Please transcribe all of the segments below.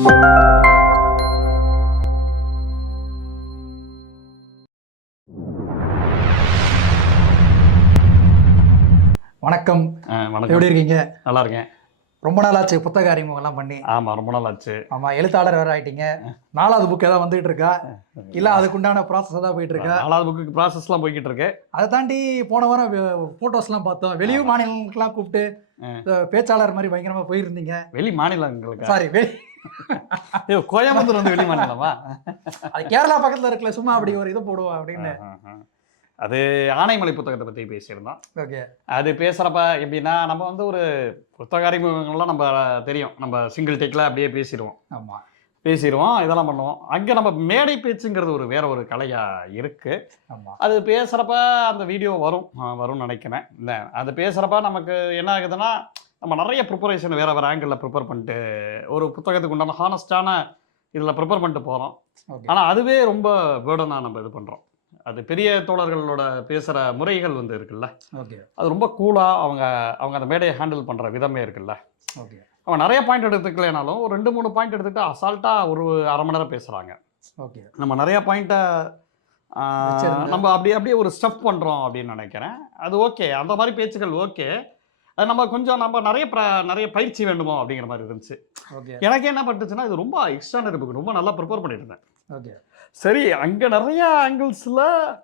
வணக்கம். வணக்கம். எப்படி இருக்கீங்க? நல்லா இருக்கேன். ரொம்ப நாள் ஆச்சு புத்தக அறிமுகம்லாம் பண்ணி. ஆமாம், ரொம்ப நாள் ஆச்சு. ஆமாம், எழுத்தாளர் வேறு ஆகிட்டீங்க. 4வது புக் ஏதாவது வந்துகிட்டு இருக்கா, இல்லை அதுக்குண்டான ப்ராசஸ் ஏதாவது போயிட்டு இருக்கா? 4வது புக்கு ப்ராசஸ்லாம் போய்கிட்டு இருக்கு. அதை தாண்டி போன வாரம் ஃபோட்டோஸ்லாம் பார்த்தோம். வெளியூர் மாநிலங்களுக்கெல்லாம் கூப்பிட்டு பேச்சாளர் மாதிரி பயங்கரமாக போயிருந்தீங்க. வெளி மாநிலங்களுக்கு? சாரி, கோயம்புத்தூர் வந்து வெளி மாநிலமா? அது கேரளா பக்கத்தில் இருக்கல, சும்மா அப்படி ஒரு இது போடுவோம் அப்படின்னு. அது ஆனைமலை புத்தகத்தை பற்றி பேசியிருந்தோம். ஓகே. அது பேசுகிறப்ப எப்படின்னா, நம்ம வந்து ஒரு புத்தக அறிமுகங்கள்லாம் நம்ம தெரியும், நம்ம சிங்கிள் டேக்கில் அப்படியே பேசிடுவோம். ஆமாம், பேசிடுவோம், இதெல்லாம் பண்ணுவோம். அங்கே நம்ம மேடை பேச்சுங்கிறது வேற ஒரு கலையாக இருக்குது. ஆமாம், அது பேசுகிறப்ப அந்த வீடியோ வரும்னு நினைக்கிறேன். இல்லை, அது பேசுகிறப்ப நமக்கு என்ன ஆகுதுன்னா, நம்ம நிறைய ப்ரிப்பரேஷன் வேறு ஆங்கிளில் ப்ரிப்பேர் பண்ணிட்டு ஒரு புத்தகத்துக்கு உண்டான ஹானஸ்டான இதில் ப்ரிப்பேர் பண்ணிட்டு போகிறோம். ஆனால் அதுவே ரொம்ப பேர்டனாக நம்ம இது பண்ணுறோம். அது பெரிய தோழர்களோட பேசுகிற முறைகள் இருக்குல்ல, அது ரொம்ப கூலாக அவங்க அந்த மேடையை ஹேண்டில் பண்ணுற விதமே இருக்குல்ல. அவங்க நிறைய பாயிண்ட் எடுத்துக்கலைனாலும் ஒரு 2-3 பாயிண்ட் எடுத்துக்கிட்டு அசால்ட்டாக ஒரு அரை மணி நேரம் பேசுகிறாங்க. நம்ம நிறைய பாயிண்ட்டை நம்ம அப்படியே ஒரு ஸ்டெப் பண்ணுறோம் அப்படின்னு நினைக்கிறேன். அது ஓகே, அந்த மாதிரி பேச்சுகள் ஓகே. அது நம்ம நிறைய பயிற்சி வேண்டுமோ அப்படிங்கிற மாதிரி இருந்துச்சு. எனக்கு என்ன பட்டுச்சுன்னா, இது ரொம்ப எக்ஸ்ட்ரானரி புக், ரொம்ப நல்லா ப்ரிப்பேர் பண்ணியிருந்தேன். சரி, அங்கே நிறைய ஆங்கிள்ஸில்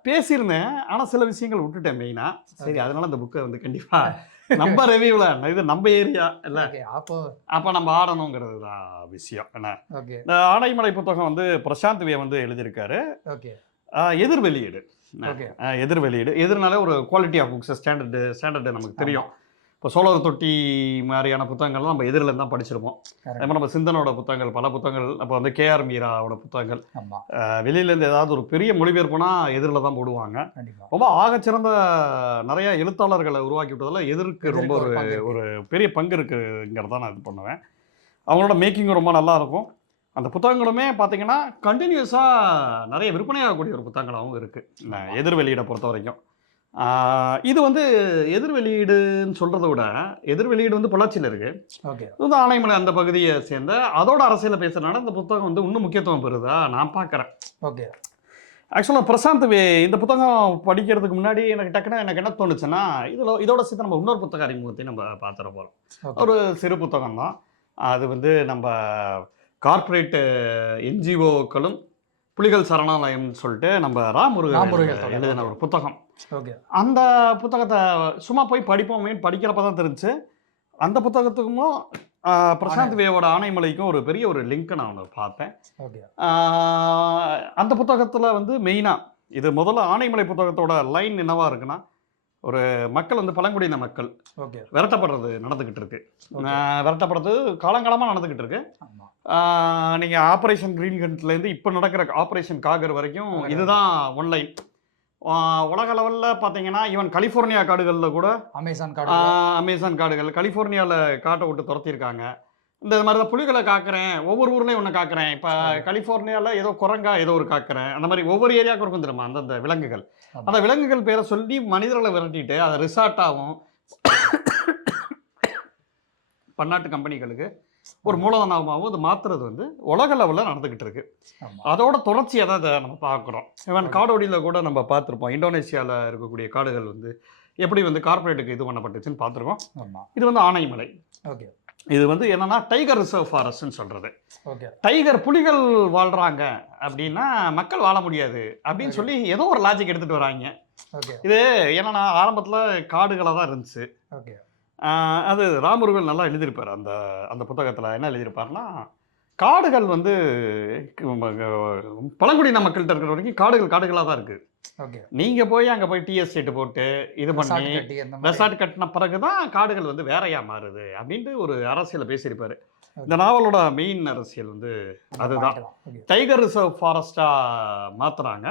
பேசியிருந்தேன், ஆனால் சில விஷயங்கள் விட்டுட்டேன் மெயினாக. சரி, அதனால இந்த புக்கை கண்டிப்பாக நம்ம ரிவ்யூவில் இது நம்ம ஏரியா இல்லை, அப்போ நம்ம ஆடணுங்கிறது தான் விஷயம். என்ன, இந்த ஆனைமலை புத்தகம் பிரசாந்த் வே எழுதியிருக்காரு. எதிர் வெளியீடு. எதிர்னாலே ஒரு குவாலிட்டி ஆஃப் புக்ஸ், ஸ்டாண்டர்டு நமக்கு தெரியும். இப்போ சோழர் தொட்டி மாதிரியான புத்தகங்கள்லாம் நம்ம எதிரில் தான் படிச்சிருப்போம். அதே மாதிரி நம்ம சிந்தனோட புத்தகங்கள், பல புத்தகங்கள், அப்போ கேஆர் மீராவோட புத்தகங்கள் வெளியிலேருந்து ஏதாவது ஒரு பெரிய மொழிபெயர்ப்புனா எதிரில் தான் போடுவாங்க. ரொம்ப ஆகச்சிறந்த நிறைய எழுத்தாளர்களை உருவாக்கி விட்டதில் எதிர்க்கு ரொம்ப ஒரு பெரிய பங்கு இருக்குங்கிறத நான் இது பண்ணுவேன். அவங்களோட மேக்கிங்கும் ரொம்ப நல்லாயிருக்கும். அந்த புத்தகங்களுமே பார்த்திங்கன்னா கண்டினியூஸாக நிறைய விற்பனையாகக்கூடிய ஒரு புத்தகங்களாகவும் இருக்குது எதிர் வெளியீடை பொறுத்த வரைக்கும். இது எதிர் வெளியீடுன்னு சொல்கிறத விட, எதிர் வெளியீடு பொள்ளாச்சியில் இருக்குது. ஆனைமலை அந்த பகுதியை சேர்ந்த அதோட அரசியலை பேசுகிறதுனால இந்த புத்தகம் இன்னும் முக்கியத்துவம் பெறுதா நான் பார்க்குறேன். ஆக்சுவலாக பிரசாந்த் வே இந்த புத்தகம் படிக்கிறதுக்கு முன்னாடி எனக்கு என்ன தோணுச்சுன்னா, இதோட சேர்த்து நம்ம இன்னொரு புத்தக அறிமுகத்தையும் நம்ம பார்த்துட போகிறோம். ஒரு சிறு புத்தகம் தான் அது. நம்ம கார்ப்பரேட் என்ஜிஓக்களும் புலிகள் சரணாலயம்னு சொல்லிட்டு நம்ம ராமுருகன் எழுதின ஒரு புத்தகம். அந்த புத்தகத்தை சும்மா போய் படிக்கிறப்ப தான் தெரிஞ்சு, அந்த புத்தகத்துக்கும் பிரசாந்த் வேவோட ஆனைமலைக்கும் ஒரு பெரிய ஒரு லிங்க் நான் பார்த்தேன். அந்த புத்தகத்தில் மெயினாக இது முதல்ல ஆனைமலை புத்தகத்தோட லைன் என்னவா இருக்குன்னா, ஒரு மக்கள் பழங்குடியின மக்கள் விரட்டப்படுறது நடந்துக்கிட்டு இருக்கு. விரட்டப்படுறது காலங்காலமாக நடந்துக்கிட்டு இருக்கு. நீங்கள் ஆப்ரேஷன் கிரீன் ஹண்ட்லேருந்து இப்போ நடக்கிற ஆப்ரேஷன் காகர் வரைக்கும் இதுதான் ஒன்லைன். உலக லெவலில் பார்த்தீங்கன்னா, ஈவன் கலிஃபோர்னியா காடுகளில் கூட அமேசான் காடுகள் கலிஃபோர்னியாவில் காட்டை விட்டு துரத்தியிருக்காங்க. இந்த மாதிரி தான் புலிகளை காக்கிறேன், ஒவ்வொரு ஊர்லேயும் ஒன்று காக்கிறேன். இப்போ கலிஃபோர்னியாவில் ஏதோ குரங்கா ஏதோ ஒரு காக்கிறேன். அந்த மாதிரி ஒவ்வொரு ஏரியாவுக்கு இருக்கும் தெரியுமா அந்தந்த விலங்குகள். அந்த விலங்குகள் பேரை சொல்லி மனிதர்களை விரட்டிட்டு அதை ரிசார்ட்டாகவும் பன்னாட்டு கம்பெனிகளுக்கு ஒரு மூலதனமாகவும் அது மாற்றுறது உலக லெவலில் நடந்துக்கிட்டு இருக்கு. அதோட தொடர்ச்சியாக தான் இதை நம்ம பார்க்குறோம். ஈவன் காடோடியில் கூட நம்ம பார்த்துருப்போம். இந்தோனேஷியாவில் இருக்கக்கூடிய காடுகள் எப்படி கார்பரேட்டுக்கு இது பண்ணப்பட்டுச்சுன்னு பார்த்துருக்கோம். இது ஆனைமலை. இது என்னன்னா டைகர் ரிசர்வ் ஃபாரஸ்ட்னு சொல்கிறது. டைகர் புலிகள் வாழ்கிறாங்க அப்படின்னா மக்கள் வாழ முடியாது அப்படின்னு சொல்லி ஏதோ ஒரு லாஜிக் எடுத்துகிட்டு வராங்க. இது என்னன்னா ஆரம்பத்தில் காடுகளாக தான் இருந்துச்சு. அது ராமுருகன் நல்லா எழுதியிருப்பார். அந்த புத்தகத்தில் என்ன எழுதியிருப்பார்னா, காடுகள் பழங்குடியின மக்கள்கிட்ட இருக்கிற வரைக்கும் காடுகளாக தான் இருக்குது. நீங்கள் போய் அங்கே போய் டீ எஸ்டேட் போட்டு இது பண்ணி ரெசார்ட் கட்டின பிறகு தான் காடுகள் வேறையாக மாறுது அப்படின்ட்டு ஒரு அரசியலை பேசியிருப்பார். இந்த நாவலோட மெயின் அரசியல் அதுதான். டைகர் ரிசர்வ் ஃபாரஸ்ட்டாக மாற்றுறாங்க.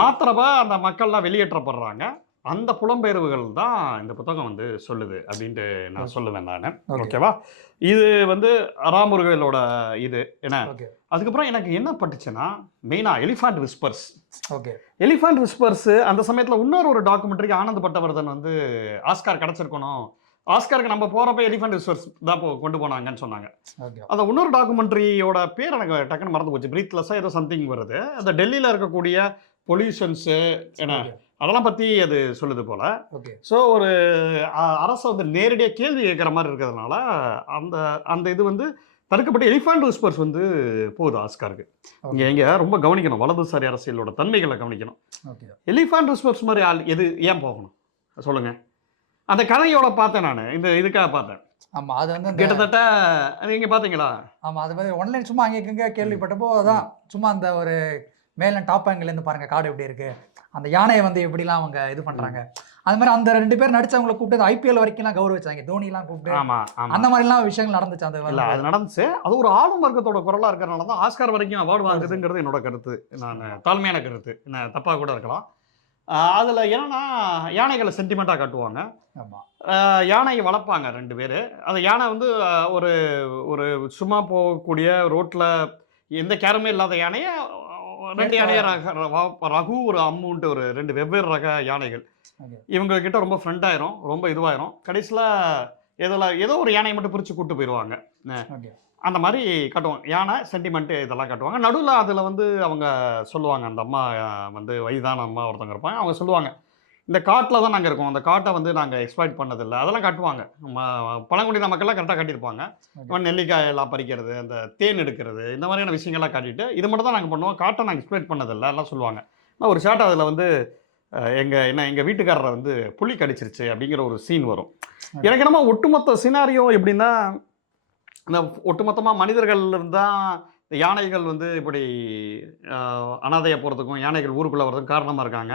மாற்றுறப்ப அந்த மக்கள்லாம் வெளியேற்றப்படுறாங்க. அந்த புலம்பெயர்வுகள் தான் இந்த புத்தகம் சொல்லுது அப்படின்ட்டு நான் சொல்லுவேன் நான். ஓகேவா? இது ராமுருகனோட இது என்ன. அதுக்கப்புறம் எனக்கு என்ன பட்டுச்சுன்னா, மெயினாக எலிஃபண்ட் விஸ்பர்ஸ். எலிஃபண்ட் விஸ்பர்ஸ் அந்த சமயத்தில் இன்னொரு டாக்குமெண்ட்ரிக்கு ஆனந்த் பட்டவர்தன் ஆஸ்கார் கிடச்சிருக்கணும் ஆஸ்காருக்கு நம்ம போகிறப்ப எலிஃபண்ட் விஸ்வர்ஸ் தான் கொண்டு போனாங்கன்னு சொன்னாங்க. ஓகே அந்த இன்னொரு டாக்குமெண்ட்ரியோட பேர் எனக்கு டக்குன்னு மறந்து போச்சு. பிரீத்லெஸ்ஸாக ஏதோ சம்திங் வருது. அந்த டெல்லியில் இருக்கக்கூடிய பொல்யூஷன்ஸு ஏன்னா அதெல்லாம் பற்றி அது சொல்லுது போல். ஓகே ஸோ ஒரு அரசை வந்து நேரடியாக கேள்வி கேட்குற மாதிரி இருக்கிறதுனால அந்த அந்த இது வந்து தடுக்கப்பட்ட எலிஃபண்ட் விஸ்பர்ஸ் வந்து போகுது ஆஸ்காருக்கு. இங்கே எங்கே ரொம்ப கவனிக்கணும், வலதுசாரி அரசியலோட தன்மைகளை கவனிக்கணும். ஓகே எலிஃபண்ட் விஸ்பர்ஸ் மாதிரி ஆள் எது ஏன் போகணும் சொல்லுங்கள்? அந்த கதையோட பார்த்தேன் நான், இந்த இதுக்காக பார்த்தேன். ஆமா அது வந்து கிட்டத்தட்ட நீங்கள் பார்த்தீங்களா? ஆமா அது மாதிரி ஒன்லைன் சும்மா அங்கே கேள்விப்பட்டப்போ அதான் சும்மா அந்த ஒரு மேல டாப் ஆங்கிலேருந்து பாருங்க காடு எப்படி இருக்கு, அந்த யானையை வந்து எப்படிலாம் அவங்க இது பண்றாங்க, அது மாதிரி அந்த 2 பேர் நடிச்சவங்களை கூப்பிட்டு ஐபிஎல் வரைக்கும்லாம் கௌரவிச்சாங்க, தோனிலாம் கூப்பிட்டு அந்த மாதிரிலாம் விஷயங்கள் நடந்துச்சு. அந்த இல்லை அது நடந்துச்சு. அது ஒரு ஆளும் வர்க்கத்தோட குரலாக இருக்கிறனால தான் ஆஸ்கார் வரைக்கும் அவார்டு வாங்குதுங்கிறது என்னோட கருத்து. நான் தாழ்மையான கருத்து, என்ன தப்பாக கூட இருக்கலாம். அதில் என்னன்னா யானைகளை சென்டிமெண்ட்டாக காட்டுவாங்க. யானையை வளர்ப்பாங்க 2 பேர். அந்த யானை வந்து ஒரு ஒரு சும்மா போகக்கூடிய ரோட்டில் எந்த கேருமே இல்லாத யானையை 2 யானையை ரகு ஒரு அம்முன்ட்டு ஒரு 2 வெவ்வேறு ரக யானைகள் இவங்க கிட்ட ரொம்ப ஃப்ரெண்ட் ஆயிரும், ரொம்ப இதுவாயிரும். கடைசியில் ஏதோ ஒரு யானையை மட்டும் பிரித்து கூப்பிட்டு போயிடுவாங்க. அந்த மாதிரி காட்டுவாங்க, யானை சென்டிமெண்ட்டு இதெல்லாம் காட்டுவாங்க. நடுவில் அதில் வந்து அவங்க சொல்லுவாங்க, அந்த அம்மா வந்து வயதான அம்மா ஒருத்தவங்க இருப்பாங்க, அவங்க சொல்லுவாங்க இந்த காட்டில் தான் நாங்கள் இருக்கோம், அந்த காட்டை வந்து நாங்கள் எக்ஸ்ப்ளாய்ட் பண்ணதில்லை, அதெல்லாம் காட்டுவாங்க. பழங்குடியின மக்கள்லாம் கரெக்டாக காட்டியிருப்பாங்க. நெல்லிக்காய் எல்லாம் பறிக்கிறது, அந்த தேன் எடுக்கிறது, இந்த மாதிரியான விஷயங்கள்லாம் காட்டிட்டு இது மட்டும் தான் நாங்கள் பண்ணுவோம், காட்டை நாங்கள் எக்ஸ்ப்ளாய்ட் பண்ணதில்லை எல்லாம் சொல்லுவாங்க. நான் ஒரு ஷார்ட் அதில் வந்து எங்கள் வீட்டுக்காரரை வந்து புலி கடிச்சிருச்சு அப்படிங்கிற ஒரு சீன் வரும். எனக்கு என்னமோ ஒட்டுமொத்த சினாரியோ எப்படின்னா, இந்த ஒட்டுமொத்தமாக மனிதர்கள் இருந்தால் இந்த யானைகள் வந்து இப்படி அனாதையை போகிறதுக்கும் யானைகள் ஊருக்குள்ளே வர்றதுக்கும் காரணமாக இருக்காங்க.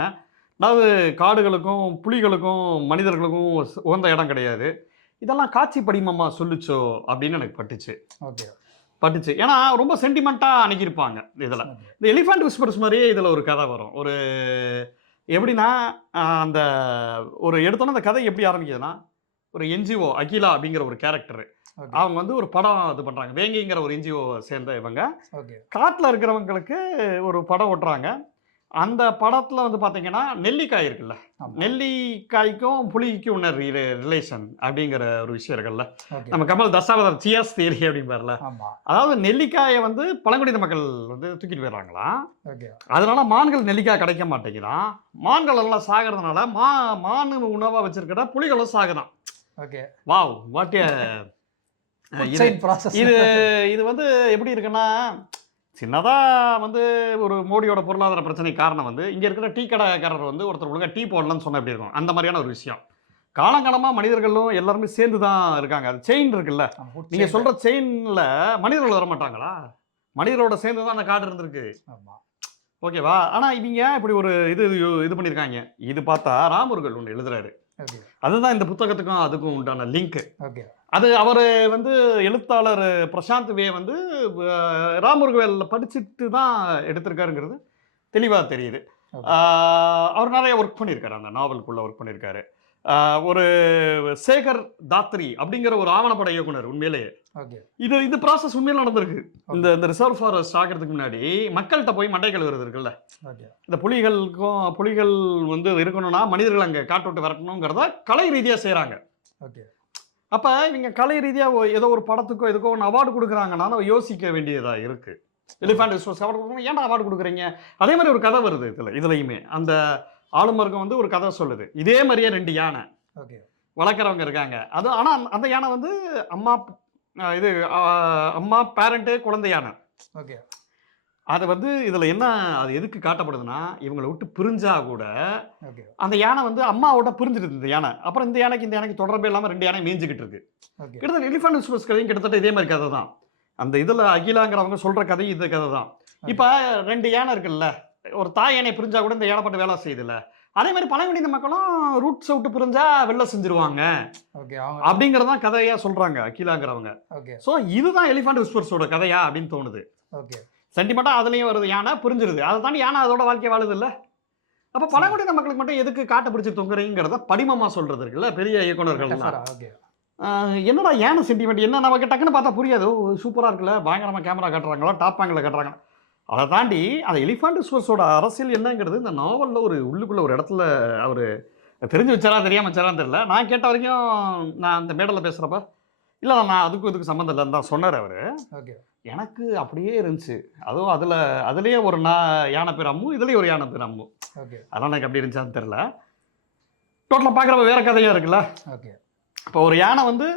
அதாவது காடுகளுக்கும் புலிகளுக்கும் மனிதர்களுக்கும் உகந்த இடம் கிடையாது. இதெல்லாம் காட்சி படிமமாக சொல்லிச்சோ அப்படின்னு எனக்கு பட்டுச்சு. ஏன்னா ரொம்ப சென்டிமெண்ட்டாக அணுகியிருப்பாங்க இதில். இந்த எலிஃபண்ட் விஸ்பர்ஸ் மாதிரியே இதில் ஒரு கதை வரும். ஒரு எப்படின்னா அந்த ஒரு எடுத்தோன்னா அந்த கதை எப்படி ஆரம்பிக்குதுன்னா, ஒரு என்ஜிஓ அகிலா அப்படிங்கிற ஒரு கேரக்டரு, அவங்க வந்து ஒரு படம் இது பண்ணுறாங்க. வேங்கிங்கிற ஒரு என்ஜிஓ சேர்ந்த இவங்க காட்டில் இருக்கிறவங்களுக்கு ஒரு படம் ஓட்டுறாங்க. அந்த படத்தில் வந்து பார்த்தீங்கன்னா நெல்லிக்காய் இருக்குல்ல, நெல்லிக்காய்க்கும் புலிக்கும் உள்ள ரிலேஷன் அப்படிங்கிற ஒரு விஷயம் இருக்குல்ல. நம்ம கமல் தசாவதார் சியாஸ் தியரி அப்படிம்பார்ல, அதாவது நெல்லிக்காயை வந்து பழங்குடியின மக்கள் வந்து தூக்கிட்டு போயிடுறாங்களாம். அதனால மான்கள் நெல்லிக்காய் கிடைக்க மாட்டேங்கிறான். மான்கள் எல்லாம் சாகிறதுனால மான் உணவாக வச்சிருக்கிற புலிகளும் சாகுறான். வாவ் வாட் இது வந்து எப்படி இருக்குன்னா, சின்னதாக வந்து ஒரு மோடியோட பொருளாதார பிரச்சனை காரணம் வந்து இங்கே இருக்கிற டீ கடைக்காரர் வந்து ஒருத்தர் ஒழுங்காக டீ போடலன்னு சொன்னால் எப்படி இருக்கும், அந்த மாதிரியான ஒரு விஷயம். காலங்காலமாக மனிதர்களும் எல்லாருமே சேர்ந்து தான் இருக்காங்க. அது செயின் இருக்குல்ல, நீங்கள் சொல்கிற செயினில் மனிதர்கள் வர மாட்டாங்களா? மனிதரோட சேர்ந்து தான் அந்த காடு இருந்திருக்கு, ஓகேவா? ஆனால் இவங்க இப்படி ஒரு இது பண்ணியிருக்காங்க. இது பார்த்தா ராமுருகல் ஒன்று எழுதுறாரு, அதுதான் இந்த புத்தகத்துக்கும் அதுக்கும் உண்டான லிங்க். அது அவர் வந்து எழுத்தாளர் பிரசாந்த் வே வந்து ராமுருகவேல் படிச்சுட்டு தான் எடுத்திருக்காருங்கிறது தெளிவாக தெரியுது. அவர் நிறைய ஒர்க் பண்ணியிருக்காரு, அந்த நாவலுக்குள்ளே ஒர்க் பண்ணியிருக்காரு. ஒரு சேகர் தாத்ரி அப்படிங்கிற ஒரு ஆவணப்பட இயக்குனர். உண்மையிலேயே இது ப்ராசஸ் உண்மையில நடந்திருக்கு. இந்த ரிசர்வ் ஃபாரஸ்ட் ஆகிறதுக்கு முன்னாடி மக்கள்கிட்ட போய் மண்டை கழுவுறது இருக்குல்ல, இந்த புலிகள் வந்து இருக்கணும்னா மனிதர்கள் அங்கே காட்டு விட்டு வரட்டணுங்கிறத கலை ரீதியாக செய்கிறாங்க. அப்போ இவங்க கலை ரீதியாக ஏதோ ஒரு படத்துக்கோ எதுக்கோ ஒன்று அவார்டு கொடுக்குறாங்கன்னா நம்ம யோசிக்க வேண்டியதாக இருக்குது. எலிஃபண்ட் விஸ்வர்ஸ் அவார்டு கொடுக்கணும், ஏன்டா அவார்டு கொடுக்குறீங்க? அதே மாதிரி ஒரு கதை வருது இதுலையுமே. அந்த ஆளுமர்க்கம் வந்து ஒரு கதை சொல்லுது, இதே மாதிரியே 2 யானை வளர்க்குறவங்க இருக்காங்க. அது ஆனால் அந்த யானை வந்து அம்மா பேரண்ட்டு குழந்தை யானை. அது வந்து இதில் என்ன அது எதுக்கு காட்டப்படுதுன்னா, இவங்களை விட்டு பிரிஞ்சா கூட அந்த யானை வந்து அம்மாவோட பிரிஞ்சிருது இந்த யானை. அப்புறம் இந்த யானைக்கு தொடர்பே இல்லாமல் 2 யானை மேய்ஞ்சிக்கிட்டு இருக்கு. கிட்டத்தட்ட எலிஃபண்ட் விஸ்வர்ஸ் கதையும் கிட்டத்தட்ட இதே மாதிரி கதை தான். அந்த இதில் அகிலாங்கிறவங்க சொல்கிற கதை இந்த கதை தான். இப்போ 2 யானை இருக்குல்ல, ஒரு தாய் யானை பிரிஞ்சா கூட இந்த யானை பட்டு வேலை செய்யுதுல்ல, அதே மாதிரி பழங்குடியின மக்களும் ரூட்ஸை விட்டு பிரிஞ்சா வெளில செஞ்சிருவாங்க அப்படிங்கிறதான் கதையாக சொல்கிறாங்க அகிலாங்கிறவங்க. ஸோ இதுதான் எலிஃபண்ட் விஸ்வர்ஸோட கதையா அப்படின்னு தோணுது. சென்டிமெண்ட்டாக அதுலேயும் வருது, யானை புரிஞ்சிருது, அதை தாண்டி யானை அதோட வாழ்க்கை வாழுது இல்லை. அப்போ பழங்குடியின மக்களுக்கு மட்டும் எதுக்கு காட்டை பிடிச்சி தொங்குறீங்கிறத படிமமாக சொல்கிறது இருக்குல்ல பெரிய இயக்குனர்கள். என்னடா யானை சென்டிமெண்ட் என்ன நமக்கு டக்குன்னு பார்த்தா புரியாது. சூப்பராக இருக்குல்ல, பயங்கரமாக கேமரா காட்டுறாங்களா, டாப் ஆங்கில் காட்டுறாங்க. அதை தாண்டி அந்த எலிஃபண்ட் விஸ்வர்ஸோட அரசியல் என்னங்கிறது இந்த நாவலில் ஒரு உள்ளுக்குள்ளே ஒரு இடத்துல அவர் தெரிஞ்சு வச்சாரா தெரியாம வச்சாரான்னு தெரியல. நான் கேட்ட வரைக்கும் நான் அந்த மேடையில் பேசுகிறப்ப இல்லை நான் அதுக்கும் இதுக்கும் சம்மந்தம் இல்லைன்னு தான் சொன்னார் அவர். ஓகே. எனக்கு அப்படியே இருந்துச்சு. அதுவும் அதுலேயே ஒரு யானை பேர் அம்மு, இதுலேயே ஒரு யானை பேர் அம்மு. ஓகே. அதெல்லாம் எனக்கு அப்படி இருந்துச்சான்னு தெரில. டோட்டலாக பார்க்குறப்ப வேறு கதையாக இருக்குல்ல. ஓகே. இப்போ ஒரு யானை வந்து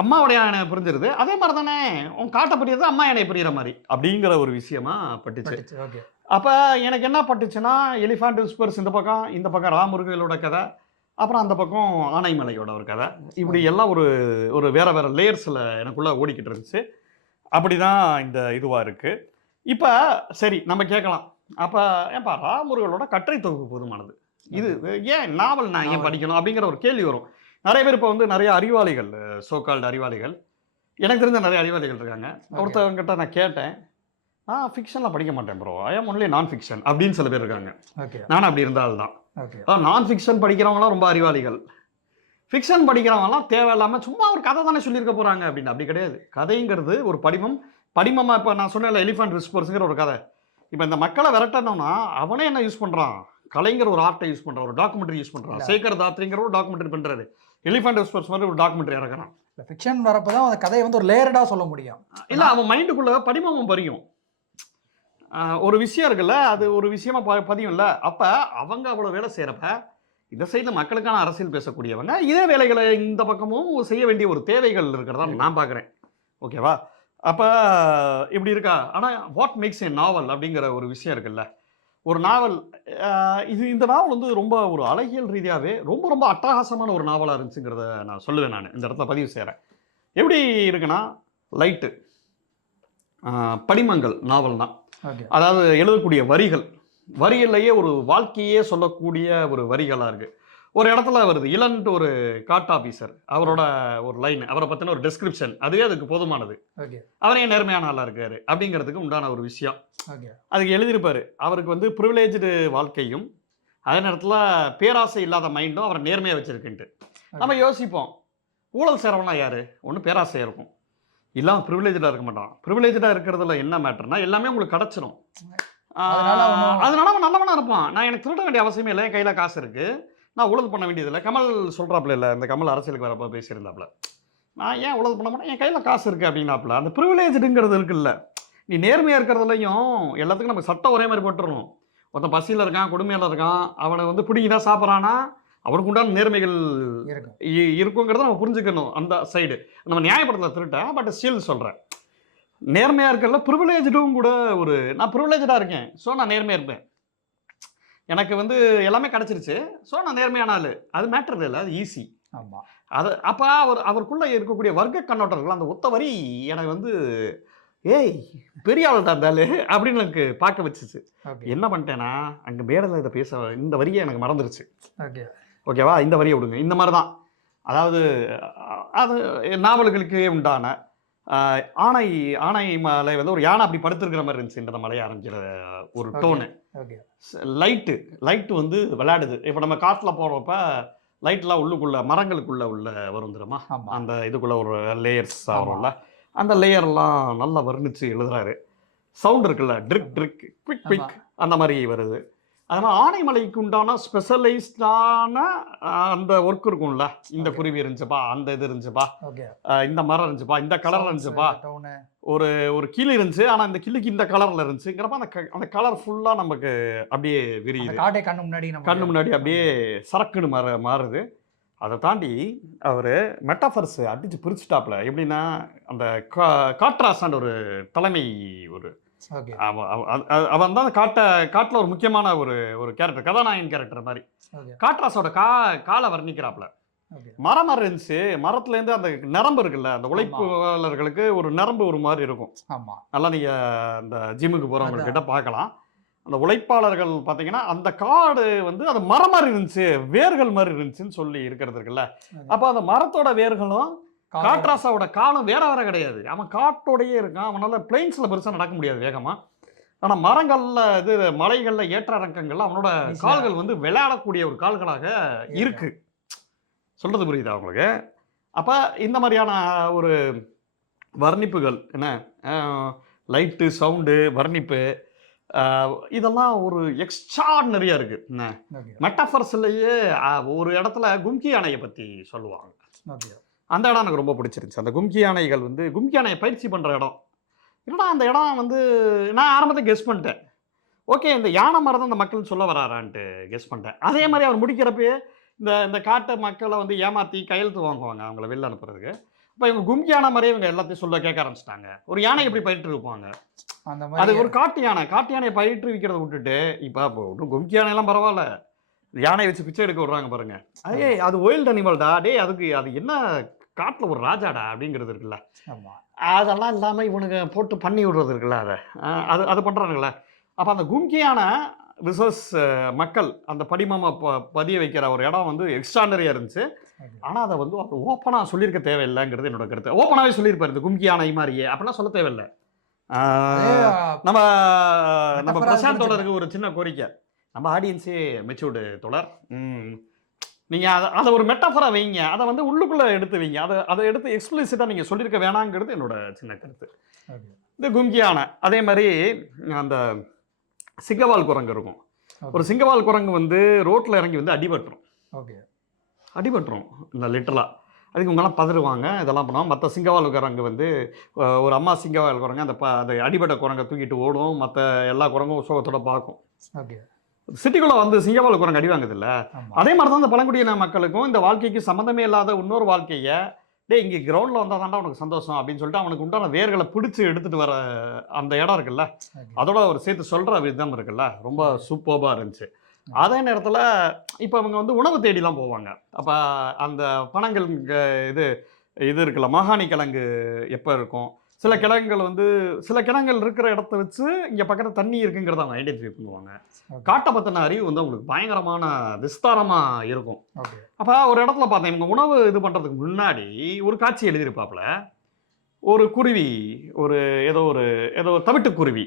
அம்மாவோட யானை புரிஞ்சிருது, அதே மாதிரி தானே உன் காட்டை புரியுது அம்மா யானை புரியுற மாதிரி அப்படிங்கிற ஒரு விஷயமா பட்டுச்சு. ஓகே. அப்போ எனக்கு என்ன பட்டுச்சுன்னா, எலிஃபண்ட் விஸ்பர்ஸ் இந்த பக்கம் ராமுருகலோட கதை, அப்புறம் அந்த பக்கம் ஆனைமலையோட ஒரு கதை, இப்படி எல்லாம் ஒரு வேற வேற லேயர்ஸில் எனக்குள்ளே ஓடிக்கிட்டு இருந்துச்சு. அப்படி தான் இந்த இதுவாக இருக்குது. இப்போ சரி நம்ம கேட்கலாம், அப்போ ஏன்பா ராமுருகலோட கட்டுரை தொகுப்பு போதுமானது, இது ஏன் நாவல் நான் ஏன் படிக்கணும் அப்படிங்கிற ஒரு கேள்வி வரும். நிறைய பேர் இப்போ வந்து நிறைய அறிவாளிகள், சோகால்டு அறிவாளிகள், எனக்கு தெரிஞ்ச நிறைய அறிவாளிகள் இருக்காங்க. ஒருத்தவங்கிட்ட நான் கேட்டேன், ஃபிக்ஷன்லாம் படிக்க மாட்டேன் ப்ரோ, ஐ ஆம் ஒன்லி நான் ஃபிக்ஷன் அப்படின்னு சில பேர் இருக்காங்க. நானும் அப்படி இருந்தால் தான். நான் ஃபிக்ஷன் படிக்கிறவங்களாம் ரொம்ப அறிவாளிகள், ஃபிக்ஷன் படிக்கிறவங்கலாம் தேவையில்லாமல் சும்மா ஒரு கதை தானே சொல்லியிருக்க போகிறாங்க அப்படின்னு. அப்படி கிடையாது. கதைங்கிறது ஒரு படிமமாக இப்போ நான் சொன்னேன்ல எலிஃபண்ட் விஸ்பர்ஸுங்கிற ஒரு கதை. இப்போ இந்த மக்களை விரட்டணும்னா அவனே என்ன யூஸ் பண்ணுறான், கலைஞர் ஒரு ஆர்ட்டை யூஸ் பண்ணுறான், ஒரு டாக்குமெண்ட்ரி யூஸ் பண்ணுறான், சேகர் தாத்ரிங்கிற ஒரு டாக்குமெண்ட்ரி பண்ணுறாரு, எலிஃபண்ட் விஸ்பர்ஸ் மாதிரி ஒரு டாக்குமெண்ட்ரி இறக்குறான். ஃபிக்ஷன் வரப்போ தான் அந்த கதையை வந்து ஒரு லேயர்டாக சொல்ல முடியும். இல்லை அவன் மைண்டுக்குள்ளே படிமமும் பறியும். ஒரு விஷயம் இருக்குல்ல, அது ஒரு விஷயமா பதியும்ல. அப்போ அவங்க அவ்வளோ வேலை செய்கிறப்ப இந்த சைடில் மக்களுக்கான அரசியல் பேசக்கூடியவங்க இதே வேலைகளை இந்த பக்கமும் செய்ய வேண்டிய ஒரு தேவைகள் இருக்கிறதா நான் பார்க்குறேன். ஓகேவா? அப்போ இப்படி இருக்கா. ஆனால் வாட் மேக்ஸ் ஏ நாவல் அப்படிங்கிற ஒரு விஷயம் இருக்குல்ல. ஒரு நாவல், இந்த நாவல் வந்து ரொம்ப ஒரு அழகியல் ரீதியாகவே ரொம்ப ரொம்ப அட்டகாசமான ஒரு நாவலாக இருந்துச்சுங்கிறத நான் சொல்லுவேன். நான் இந்த இடத்துல பதிவு செய்கிறேன். எப்படி இருக்குன்னா, லைட்டு படிமங்கள் நாவல் தான். அதாவது எழுதக்கூடிய வரிகள்லையே ஒரு வாழ்க்கையே சொல்லக்கூடிய ஒரு வரிகளாக இருக்குது. ஒரு இடத்துல வருது, இளன்ட்டு ஒரு காட் ஆஃபீஸர், அவரோட ஒரு லைன், அவரை பற்றின ஒரு டெஸ்கிரிப்ஷன், அதுவே அதுக்கு போதுமானது. அவரே நேர்மையான ஆளாக இருக்காரு அப்படிங்கிறதுக்கு உண்டான ஒரு விஷயம். அதுக்கு எழுதியிருப்பாரு, அவருக்கு வந்து ப்ரிவிலேஜ்டு வாழ்க்கையும் அதே நேரத்தில் பேராசை இல்லாத மைண்டும் அவரை நேர்மையாக வச்சுருக்குன்ட்டு. நம்ம யோசிப்போம், ஊழல் சேரவனா யார்? ஒன்று பேராசையாக இருக்கும், இல்லாமல் ப்ரிவிலேஜாக இருக்க மாட்டான். ப்ரிவிலேஜாக இருக்கிறதுல என்ன மேட்டர்னா எல்லாமே உங்களுக்கு கிடச்சிரும். அதனால அவன் நல்லவனாக இருப்பான். நான் எனக்கு திருட வேண்டிய அவசியமே இல்லை, என் கையில் காசு இருக்குது, நான் ஊழல் பண்ண வேண்டியதில்லை. கமல் சொல்கிறாப்புல, இல்லை இந்த கமல் அரசியலுக்கு வரப்போ பேசியிருந்தாப்புல, நான் ஏன் ஊழல் பண்ண மாட்டேன், என் கையில் காசு இருக்குது அப்படின்னாப்புல. அந்த ப்ரிவிலேஜுங்கிறது இருக்குல்ல, நீ நேர்மையாக இருக்கிறதுலையும் எல்லாத்துக்கும் நம்ம சட்டம் ஒரே மாதிரி போட்டுடணும். ஒருத்தன் பசியில் இருக்கான், கொடுமையில் இருக்கான், அவனை வந்து பிடிங்கி தான் சாப்பிட்றான்னா அவனுக்கு உண்டான நேர்மைகள் இருக்குங்கிறத நம்ம புரிஞ்சுக்கணும். அந்த சைடு நம்ம நியாயப்படுத்தல திருட்ட, பட் ஸ்டில் சொல்கிறேன், நேர்மையாக இருக்கிறதுல ப்ரிவிலேஜும் கூட நான் ப்ரிவிலேஜாக இருக்கேன், ஸோ நான் நேர்மையாக இருப்பேன், எனக்கு வந்து எல்லாமே கிடச்சிருச்சு, ஸோ நான் நேர்மையான ஆள், அது மேட்டர் இல்லை, அது ஈஸி. ஆமாம். அது அப்போ அவருக்குள்ளே இருக்கக்கூடிய வர்க்க கண்ணோட்டம் இருக்குல்ல, அந்த ஒத்த வரி எனக்கு வந்து ஏய் பெரிய ஆள் தான் இருந்தாலும் அப்படின்னு எனக்கு பார்க்க வச்சுச்சு. என்ன பண்ணிட்டேன்னா, அங்கே மேடையில் இதை பேச இந்த வரியை எனக்கு மறந்துருச்சு. ஓகேவா? இந்த வரியை விடுங்க. இந்த மாதிரி தான், அதாவது அது நாவல்களுக்கு உண்டான ஆனை மலை வந்து ஒரு யானை அப்படி படுத்துருக்கிற மாதிரி இருந்துச்சு இந்த மலையை ஆரம்பிக்கிற ஒரு டோனு. லைட்டு வந்து விளையாடுது. இப்போ நம்ம காட்டில் போகிறப்ப லைட்லாம் உள்ளுக்குள்ள மரங்களுக்குள்ள வரும் தெரியுமா, அந்த இதுக்குள்ள ஒரு லேயர்ஸ் வரும்ல, அந்த லேயர்லாம் நல்லா வர்ணிச்சு எழுதுறாரு. சவுண்ட் இருக்குல்ல, ட்ரிக் ட்ரிக் குவிக் குவிக் அந்த மாதிரி வருது. அதனால் ஆனைமலைக்கு உண்டான ஸ்பெஷலைஸ்டான அந்த ஒர்க் இருக்கும்ல, இந்த குருவி இருந்துச்சுப்பா, அந்த இது இருந்துச்சுப்பா, இந்த மரம் இருந்துச்சுப்பா, இந்த கலர் இருந்துச்சுப்பா, ஒரு கிளி இருந்துச்சு, ஆனால் இந்த கிளிக்கு இந்த கலரில் இருந்துச்சுங்கிறப்ப அந்த கலர் ஃபுல்லாக நமக்கு அப்படியே விரியுது, கண்ணு முன்னாடி அப்படியே சரக்குன்னு மாறுது. அதை தாண்டி அவர் மெட்டாஃபர்ஸ் அடித்து பிரிச்சுட்டாப்புல. எப்படின்னா, அந்த காட்ராஸான ஒரு தலைமை, அவன் தான் காட்டில் ஒரு முக்கியமான ஒரு கேரக்டர், கதாநாயகன் கேரக்டர் மாதிரி. காட்ராஸோட காலை வர்ணிக்கிறாப்புல. மரம் மாதிரி இருந்துச்சு, மரத்துலேருந்து அந்த நரம்பு இருக்குல்ல, அந்த உழைப்பாளர்களுக்கு ஒரு நரம்பு ஒரு மாதிரி இருக்கும். நல்லா நீங்கள் அந்த ஜிம்முக்கு போகிறவங்கக்கிட்ட பார்க்கலாம். அந்த உழைப்பாளர்கள் பார்த்தீங்கன்னா அந்த காடு வந்து அது மரம் மாதிரி இருந்துச்சு, வேர்கள் மாதிரி இருந்துச்சுன்னு சொல்லி இருக்கிறது இருக்குல்ல. அப்போ அந்த மரத்தோட வேர்களும் காட்ராஸாவோட காலம் வேற கிடையாது. அவன் காட்டோடையே இருக்கான், அவனால பிளெயின்ஸில் பெருசாக நடக்க முடியாது வேகமாக. ஆனால் மரங்களில் மலைகளில் ஏற்ற இறக்கங்கள்ல அவனோட கால்கள் வந்து விளையாடக்கூடிய ஒரு கால்களாக இருக்கு. சொல்றது புரியுதா அவங்களுக்கு? அப்போ இந்த மாதிரியான ஒரு வர்ணிப்புகள் என்ன, லைட்டு, சவுண்டு, வர்ணிப்பு, இதெல்லாம் ஒரு எக்ஸ்ட்ராடனரியாக இருக்குது. என்ன ஓகே மெட்டாஃபர்ஸ்லேயே ஒரு இடத்துல கும்கி யானையை பற்றி சொல்லுவாங்க. ஓகே அந்த இடம் எனக்கு ரொம்ப பிடிச்சிருந்துச்சு. அந்த கும்கி யானைகள் வந்து கும்கி யானையை பயிற்சி பண்ணுற இடம். என்னடா அந்த இடம் வந்து நான் ஆரம்பத்தை கெஸ் பண்ணிட்டேன். ஓகே இந்த யானை மாதிரி தான் இந்த மக்கள்னு சொல்ல வராரான்ட்டு கெஸ் பண்ணிட்டேன். அதே மாதிரி அவர் முடிக்கிறப்பயே இந்த இந்த காட்டு மக்களை வந்து ஏமாற்றி கையெழுத்து வாங்குவாங்க அவங்கள வெளில அனுப்புறதுக்கு. இப்போ இவங்க கும்கி யானை மாதிரியே இவங்க எல்லாத்தையும் சொல்ல கேட்க ஆரம்பிச்சிட்டாங்க. ஒரு யானை எப்படி பயிற்றுவிப்பாங்க? அந்த அது மாதிரி ஒரு காட்டு யானை. காட்டு யானையை பயிற்றுவிக்கிறத விட்டுட்டு இப்போ கும்கி யானையெல்லாம் பரவாயில்ல. யானையை வச்சு பிச்சை எடுக்க விடுறாங்க பாருங்க. அது ஒயில்ட் அனிமல்டா. டேய் அதுக்கு அது என்ன காட்டில் ஒரு ராஜாடா அப்படிங்கிறது இருக்குல்ல. ஆமா அதெல்லாம் இல்லாமல் இவனுங்க போட்டு பண்ணி விடுறது இருக்குல்ல. அது அது பண்ணுறானுங்களே. அப்போ அந்த கும்கியான விசஸ் மக்கள் அந்த படிமாமா பதிய வைக்கிற ஒரு இடம் வந்து எக்ஸ்ட்ரானரியாக இருந்துச்சு. ஓகே ஆனால் அதை வந்து அவர் ஓப்பனாக சொல்லியிருக்க தேவையில்லைங்கிறது என்னோட கருத்து. ஓப்பனாகவே சொல்லியிருப்பார் இந்த கும்கி யானை மாதிரியே அப்படிலாம் சொல்ல தேவையில்லை. அதே நம்ம நம்ம metaphor-ஆ பிரசாந்த் புரிஞ்சுக்கலாம். தொடருக்கு ஒரு சின்ன கோரிக்கை. நம்ம ஆடியன்ஸே மெச்சூர்டு தொடர். நீங்கள் அதை ஒரு மெட்டாஃபராக வைங்க. அதை வந்து உள்ளுக்குள்ளே எடுத்து வைங்க. அதை எடுத்து எக்ஸ்பிளிசிட்டாக நீங்கள் சொல்லியிருக்க வேணாங்கிறது என்னோட சின்ன கருத்து. ஓகே இந்த கும்கி யானை அதே மாதிரி அந்த சிங்கவால் குரங்கு இருக்கும். ஒரு சிங்கவால் குரங்கு வந்து ரோட்டில் இறங்கி வந்து ஓகே அடிபட்டுரும் இந்த லிட்டரலாக. அதுக்கு இவங்கெல்லாம் பதறுவாங்க இதெல்லாம் பண்ணுவாங்க. மற்ற சிங்கவால் குரங்கு வந்து ஒரு அம்மா சிங்கவால் குரங்கு அந்த அடிபட்ட குரங்கை தூக்கிட்டு ஓடும். மற்ற எல்லா குரங்கும் சோகத்தோட பார்க்கும். ஓகே சிட்டிக்குள்ளே வந்து சிங்கவால் குரங்கு அடி வாங்குதில்ல. ஆமா அதே மாதிரி தான் இந்த பழங்குடியின மக்களுக்கும் இந்த வாழ்க்கைக்கு சம்மந்தமே இல்லாத இன்னொரு வாழ்க்கையை டே இங்கே கிரவுண்டில் வந்தால் தாண்டா உனக்கு சந்தோஷம் அப்படின்னு சொல்லிட்டு அவனுக்கு உண்டான வேர்களை பிடிச்சி எடுத்துகிட்டு வர அந்த இடம் இருக்குல்ல. ஓகே அதோட அவர் சேர்த்து சொல்கிற விதம் இருக்குல்ல ரொம்ப சூப்பர்பாக இருந்துச்சு. அதே நேரத்தில் இப்போ அவங்க வந்து உணவு தேடிலாம் போவாங்க. அப்போ அந்த பனங்கள் இது இது இருக்குல்ல மாகாணி கிழங்கு எப்போ இருக்கும். சில கிழங்குகள் இருக்கிற இடத்த வச்சு இங்கே பக்கத்தில் தண்ணி இருக்குங்கிறத அவங்க ஐடென்டிஃபை பண்ணுவாங்க. ஓகே காட்டை பற்றின அறிவு வந்து அவங்களுக்கு பயங்கரமான விஸ்தாரமாக இருக்கும். ஓகே அப்போ ஒரு இடத்துல பார்த்தேன் இவங்க உணவு இது பண்ணுறதுக்கு முன்னாடி ஒரு காட்சி எழுதியிருப்பாப்புல. ஒரு குருவி ஏதோ தவிட்டுக்குருவி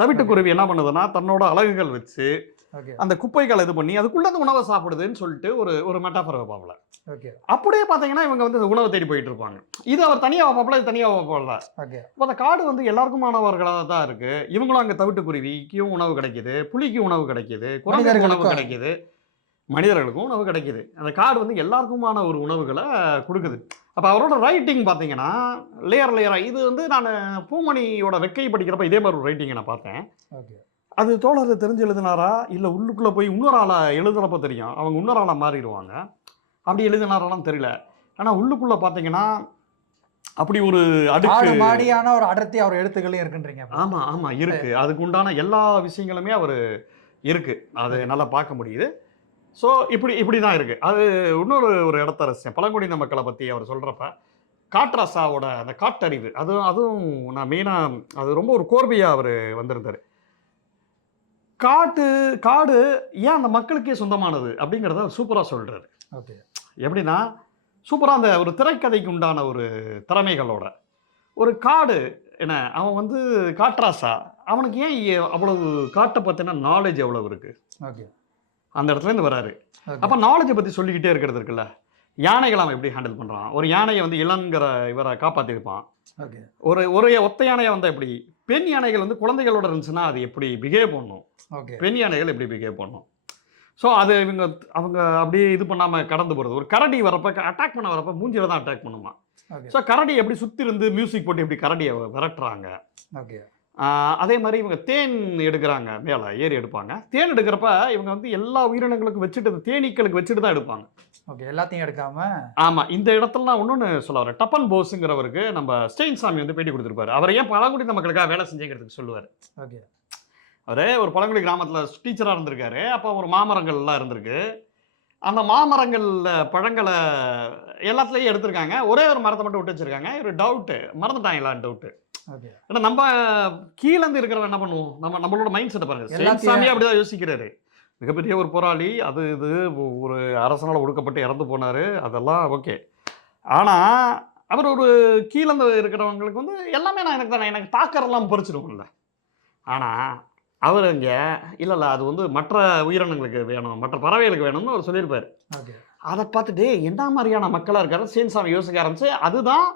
தவிட்டுக்குருவி என்ன பண்ணுதுன்னா தன்னோட அலகுகள் வச்சு ஓகே அந்த குப்பைகளை இது பண்ணி அதுக்குள்ள அந்த உணவை சாப்பிடுதுன்னு சொல்லிட்டு ஒரு மெட்டாஃபர் வைப்பாப்புல. ஓகே அப்படியே பார்த்தீங்கன்னா இவங்க வந்து உணவை தேடி போயிட்டு இருப்பாங்க. இது அவர் தனியாக வைப்பாப்புல இது தனியாக வைப்பாப்புல. ஓகே இப்போ அந்த காடு வந்து எல்லாருக்குமானவர்களாக தான் இருக்கு. இவங்களும் அங்கே தவிட்டுக்குருவிக்கும் உணவு கிடைக்குது, புலிக்கு உணவு கிடைக்குது, குரங்குக்கு உணவு கிடைக்குது, மனிதர்களுக்கும் உணவு கிடைக்குது. அந்த காடு வந்து எல்லாருக்குமான ஒரு உணவுகளை கொடுக்குது. அப்போ அவரோட ரைட்டிங் பார்த்தீங்கன்னா லேயராக இது வந்து நான் பூமணியோட வெக்கை படிக்கிறப்ப இதே மாதிரி ஒரு ரைட்டிங்கை நான் பார்த்தேன். ஓகே அது தோழர் தெரிஞ்சு எழுதினாரா இல்லை உள்ளுக்குள்ளே போய் இன்னொரு ஆளை எழுதுறப்ப தெரியும். அவங்க இன்னொரு ஆளாக மாறிடுவாங்க. அப்படி எழுதினாரெல்லாம் தெரியல. ஆனால் உள்ளுக்குள்ளே பார்த்தீங்கன்னா அப்படி ஒரு காடு அடுக்கு மாடியான ஒரு அடர்த்தி அவர் எழுத்துக்களையும் இருக்குன்றீங்க அப்ப. ஆமாம் இருக்குது. அதுக்கு உண்டான எல்லா விஷயங்களுமே அவர் இருக்குது. அது நல்லா பார்க்க முடியுது. ஸோ இப்படி தான் இருக்குது. அது ஒரு இடத்த ரசித்தேன். பழங்குடியின மக்களை பற்றி அவர் சொல்கிறப்ப காட்ராசாவோட அந்த காட்டறிவு அதுவும் நான் மெயினாக அது ரொம்ப ஒரு கோர்வையாக அவர் வந்திருந்தார். காடு ஏன் அந்த மக்களுக்கே சொந்தமானது அப்படிங்கிறத சூப்பராக சொல்கிறாரு. ஓகே எப்படின்னா சூப்பராக அந்த ஒரு திரைக்கதைக்கு உண்டான ஒரு திறமைகளோட ஒரு காடு என்ன அவன் வந்து காட்ராசா அவனுக்கு ஏன் அவ்வளவு காட்டை பற்றின நாலேஜ் எவ்வளவு இருக்குது ஓகே அந்த இடத்துலேருந்து வராரு. ஓகே அப்போ நாலேஜை பற்றி சொல்லிக்கிட்டே இருக்கிறது இருக்குல்ல. யானைகளை அவன் எப்படி ஹேண்டில் பண்ணுறான். ஒரு யானையை வந்து இளங்கிற இவரை காப்பாற்றிருப்பான். ஓகே ஒரு ஒத்த யானையை வந்தால் எப்படி பெண் யானைகள் வந்து குழந்தைகளோட இருந்துச்சுன்னா அது எப்படி பிஹேவ் பண்ணும். ஓகே பெண் யானைகள் எப்படி பிஹேவ் பண்ணும். ஸோ அது அவங்க அப்படியே இது பண்ணாமல் கடந்து போகிறது. ஒரு கரடி வரப்போ அட்டாக் பண்ண வரப்போ மூஞ்சில தான் அட்டாக் பண்ணுமா. ஓகே ஸோ கரடி எப்படி சுற்றி இருந்து மியூசிக் போட்டு எப்படி கரடியை விரட்டுறாங்க. ஓகே அதே மாதிரி இவங்க தேன் எடுக்கிறாங்க. மேலே ஏறி எடுப்பாங்க. தேன் எடுக்கிறப்ப இவங்க வந்து எல்லா உயிரினங்களுக்கும் வச்சுட்டு தேனீக்களுக்கு வச்சுட்டு தான் எடுப்பாங்க. ஓகே எல்லாத்தையும் எடுக்காம. ஆமாம் இந்த இடத்துல நான் இன்னொன்று சொல்ல வரேன். டப்பன் போஸுங்கிறவருக்கு நம்ம ஸ்டெயின் சாமி வந்து பேட்டி கொடுத்துருப்பாரு. அவர் ஏன் பழங்குடியின மக்களுக்காக வேலை செஞ்சுங்கிறதுக்கு சொல்லுவார். ஓகே அவர் ஒரு பழங்குடி கிராமத்தில் டீச்சராக இருந்திருக்காரு. அப்போ ஒரு மாமரங்கள்லாம் இருந்திருக்கு. அந்த மாமரங்களில் பழங்களை எல்லாத்துலேயும் எடுத்திருக்காங்க. ஒரே ஒரு மரத்தை மட்டும் விட்டு வச்சுருக்காங்க. ஒரு டவுட்டு மறந்துட்டாங்களான்னு டவுட்டு. ஓகே ஏன்னா நம்ம கீழேருந்து இருக்கிறவன் என்ன பண்ணுவோம். நம்மளோட மைண்ட் செட்டை பாருங்க. எல்லாத்தையும் சாமியே அப்படிதான் யோசிக்கிறாரு. மிகப்பெரிய ஒரு போராளி அது ஒரு அரசனால் ஒடுக்கப்பட்டு இறந்து போனார். அதெல்லாம் ஓகே. ஆனால் அவர் ஒரு கீழேந்து இருக்கிறவங்களுக்கு வந்து எல்லாமே நான் எனக்கு தாக்கரெல்லாம் பறிச்சிடுவோம்ல. ஆனால் அவர் இங்கே இல்லை அது வந்து மற்ற உயிரினங்களுக்கு வேணும், மற்ற பறவைகளுக்கு வேணும்னு அவர் சொல்லியிருப்பார். ஓகே அதை பார்த்துட்டு என்ன மாதிரியான மக்களாக இருக்காரு ஸ்டெயின்சாமி யோசிக்க ஆரம்பிச்சு. அதுதான்